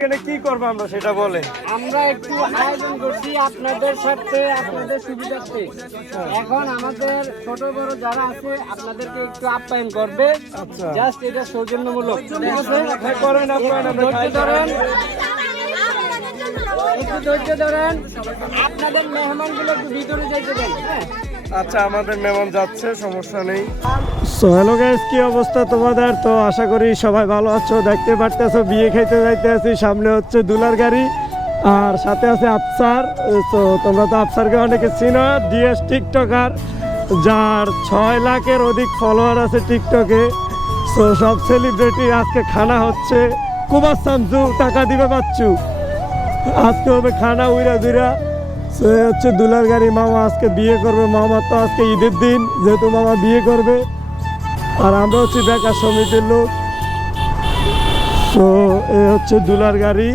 এখানে কি করব আমরা সেটা বলে আমরা একটু আয়োজন করছি আপনাদের স্বার্থে আপনাদের সুবিধার্থে। এখন আমাদের ছোট বড় যারা আছে আপনাদেরকে একটু আপ্যায়ন করবে। আচ্ছা। জাস্ট এটা সৌজন্যমূলক। ঠিক আছে করেন আপ্যায়ন, ধরেন। একটু ধৈর্য ধরেন। আপনাদের মেহমানগুলো একটু ভিতরে যাইতে দেন। হ্যাঁ। আচ্ছা আমাদের মেমন যাচ্ছে সমস্যা নেই। সো হ্যালো গাইস কি অবস্থা তোমাদের? তো আশা করি সবাই ভালো আছো, দেখতে পারতেছো, বিয়ে খাইতে যাইতে আছি, সামনে হচ্ছে দুলার গাড়ি, আর সাথে আছে আফসার। তো তোমরা তো আফসারকে অনেকে চিনো ডিএস টিকটকার যার ছয় লাখের অধিক ফলোয়ার আছে টিকটকে তো সব সেলিব্রিটি আজকে খানা হচ্ছে। কুমার সামসু টাকা দিবে পাচ্ছু আজকে হবে খানা উইরা দুইরা। সে হচ্ছে দুলার গাড়ি, মামা আজকে বিয়ে করবে, মামা তো আজকে ঈদের দিন, যেহেতু মামা বিয়ে করবে। আর আমরা হচ্ছে বেকার সমিতির লোক। তো এ হচ্ছে দুলার গাড়ি,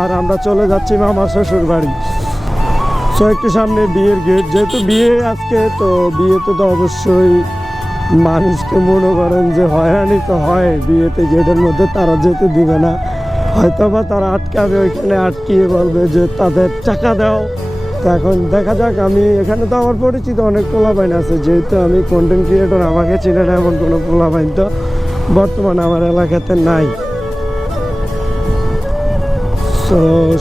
আর আমরা চলে যাচ্ছি মামার শ্বশুর বাড়ি। তো একটু সামনে বিয়ের গেট যেহেতু বিয়ে আজকে, তো বিয়েতে তো অবশ্যই মানুষকে মনে করেন যে হয়রানি তো হয়, বিয়েতে গেটের মধ্যে তারা যেতে দিবে না। হয়তো বা তারা আটকাবে, ওইখানে আটকিয়ে বলবে যে তাদের টাকা দাও। তো এখন দেখা যাক, আমি এখানে তো আমার পরিচিত অনেক পোলাপাইন আছে, যেহেতু আমি কন্টেন্ট ক্রিয়েটর আমাকে চিনে না এমন কোনো পোলাপাইন তো বর্তমানে আমার এলাকাতে নাই। তো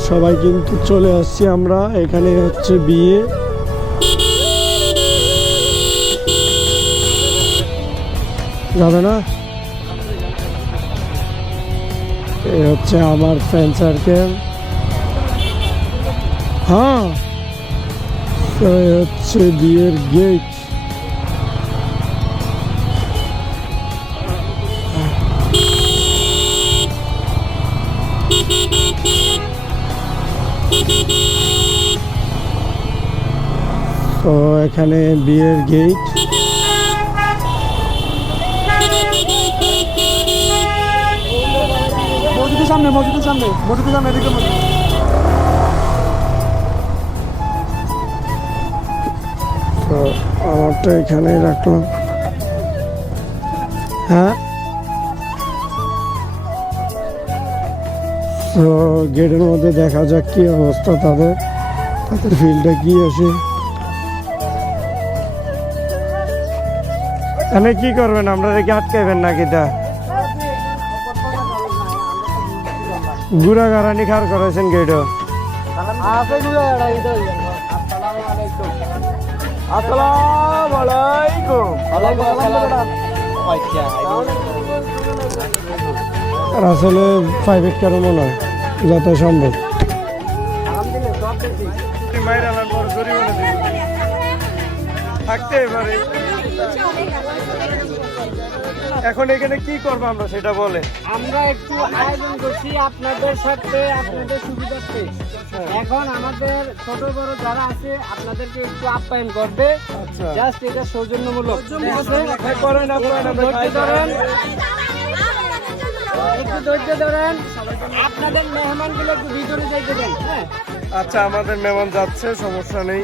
সবাই কিন্তু চলে আসছি আমরা, এখানে হচ্ছে বিয়ে। যাবে না? এ হচ্ছে আমার ফ্রেন্ড সার্কেল হ্যাঁ। হচ্ছে বিয়ের গেট তো এখানে বিয়ের গেট সামনে মসজিদের সামনে মসজিদের সামনে এদিকে তো আমারটা এখানেই রাখলাম। হ্যাঁ? তো গেটের মধ্যে দেখা যাক কি অবস্থা তাদের। তাদের ফিল্ডটা কি আছে? এখানে কি করবেন? আমরা রেখে আটকাইবেন নাকি তা? গুড়া গারানি খার করেছেন গেটও। আসসালামু আলাইকুম। আসসালামু আলাইকুম। আসলে প্রাইভেট কারও মনে হয় যত সম্ভব থাকতে এবারে এখন এখানে কি করব আমরা সেটা বলে আমরা একটু আয়োজন করছি আপনাদের সাথে আপনাদের সুবিধার্থে। এখন আমাদের ছোট বড় যারা আছে আপনাদেরকে একটু আপ্যায়ন করবে। আচ্ছা। জাস্ট এটা সৌজন্যমূলক। করেন ধরেন। একটু ধৈর্য ধরেন। আপনাদের মেহমানগুলো একটু ভিতরে যাইতে দেন হ্যাঁ। আচ্ছা আমাদের মেহমান যাচ্ছে সমস্যা নেই।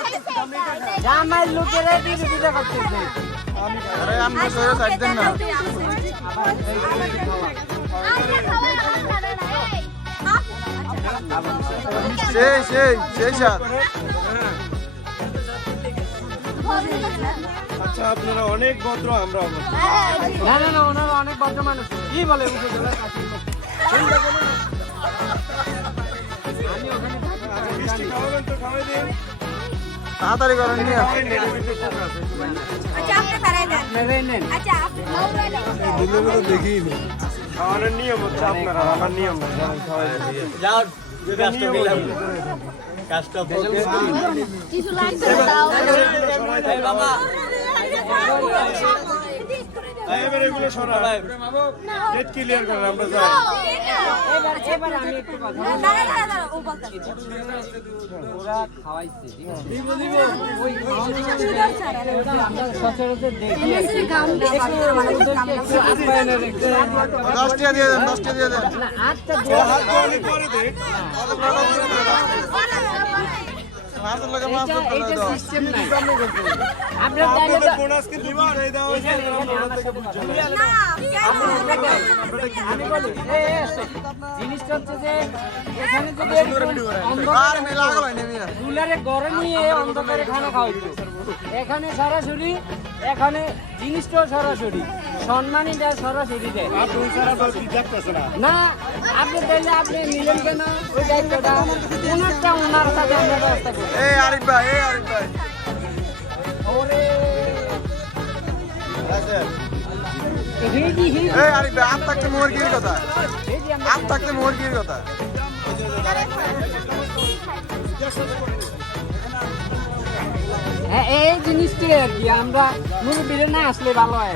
জামাই লোকেরা দিদি পূজা করতেছে আরে আমরা সরে সাইড না। সেই সেই সেই সাথ আচ্ছা আপনারা অনেক ভদ্র আমরা অনেক। না না না ওনারা অনেক ভদ্র মানুষ। কি বলে। আমি ওখানে আচ্ছা, মিষ্টি খাওয়াবেন তো খাওয়াই দিন। তাড়াতাড়ি করেন নিয়ে আচ্ছা আপনি তারাই দেন নেন নেন খাওয়ানোর নিয়ম হচ্ছে আপনারা আমার নিয়ম হচ্ছে আপনারা আমার নিয়ম যাও কিছু লাইন করে এবার এগুলো সরা গেট ক্লিয়ার করেন আমরা যাই এবার এবার আমি একটু কথা দাঁড়া দাঁড়া দাঁড়া ও বলতে ওরা খাওয়াইছে ঠিক আছে ওই খাওয়ানোর ওটা আমরা সচরাচর দেখি আর কি। একটু ওদেরকে একটু আপ্যায়নের একটু দশ টাকা দিয়ে দেন দশ টাকা দিয়ে দেন আটটা হাত ধোয়ানি পরে জিনিসটা হচ্ছে যে এখানে যদি কুলারে গরম নিয়ে অন্ধকারে খানা খাওয়াইতো এখানে সরাসরি এখানে জিনিসটাও সরাসরি। সম্মানই দেয় সরাসরি দেয়। না? আপনি তাইলে আপনি নিলেন কেন? ওই দায়িত্বটা ওনারটা ওনার সাথে আমরা ব্যবস্থা করি এই আরিফ ভাই এই আরিফ ভাই। ওরে। হেজি হেজি এই আরিফ ভাই আপ থাকতে মুরগির কথা। আপ থাকতে মুরগির কথা। এই জিনিসটাই আর কি আমরা মুরব্বীরা না আসলে ভালো হয়।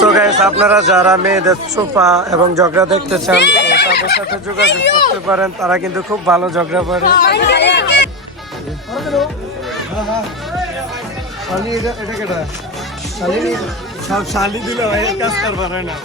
সো গাইস আপনারা যারা মেয়েদের সোফা এবং ঝগড়া দেখতে চান, তাদের সাথে যোগাযোগ করতে পারেন। তারা কিন্তু খুব ভালো ঝগড়া করে। সব শালি কাজ না।